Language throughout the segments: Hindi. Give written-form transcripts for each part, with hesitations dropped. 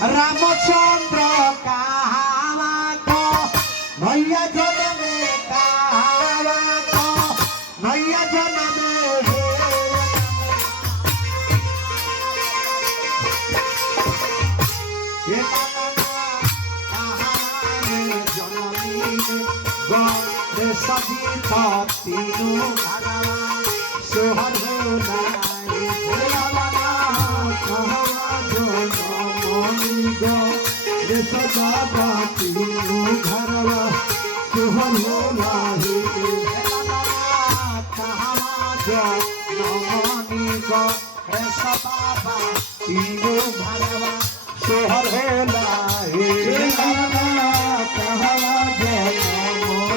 रामचंद्र कहावा को भैया जनमे कहावा को भैया जनमे ये जनमी सभी तीनों सोहर होला सदा बाती घरवा सोहर होला कहावा जो नमनी गो सदा बाती घरवा सोहर होला कहावा जो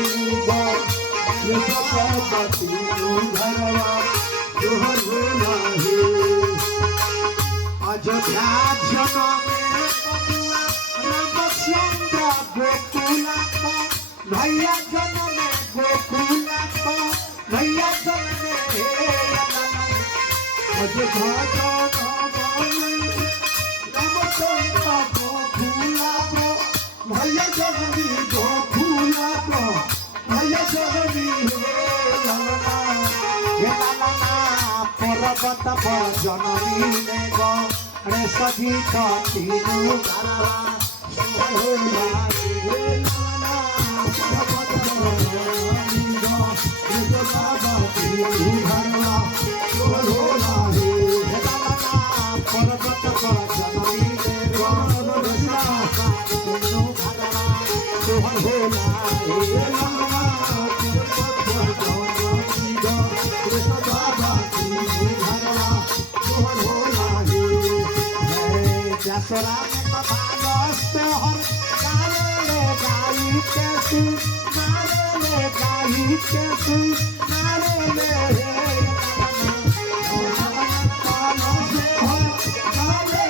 नमनी गो सदा बाती घरवा सोहर होला अयोध्या जनमे रामचंद्र गोकुला को भैया जनमे गोकुला को भैया जनमे अयोध्या जनमे रामचंद्र गोकुला को भैया जनमे गोकुला को भैया जनमे पर्वत पर जनमी ने गो रे सभी तीनों घरवा होला पर्वत पर जनमी गो रे सदा तीनों घरवा होला पर्वत पर जनमी ने गो रे सदा तीनों घरवा होला जसरा में कमालो सोहर नारे गाई के तू नारे गाई के तू नारे ले कमालो सोहर नारे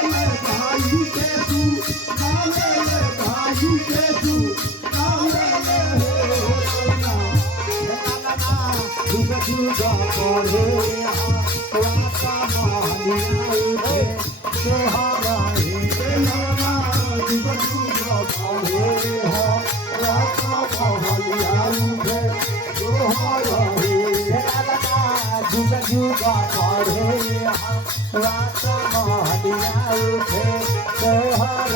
गाई के तू नारे गाई के तू नारे दुग दुग पढ़े वाका महलिया सोहर जुग पढ़े रात महलिया उठे सोहर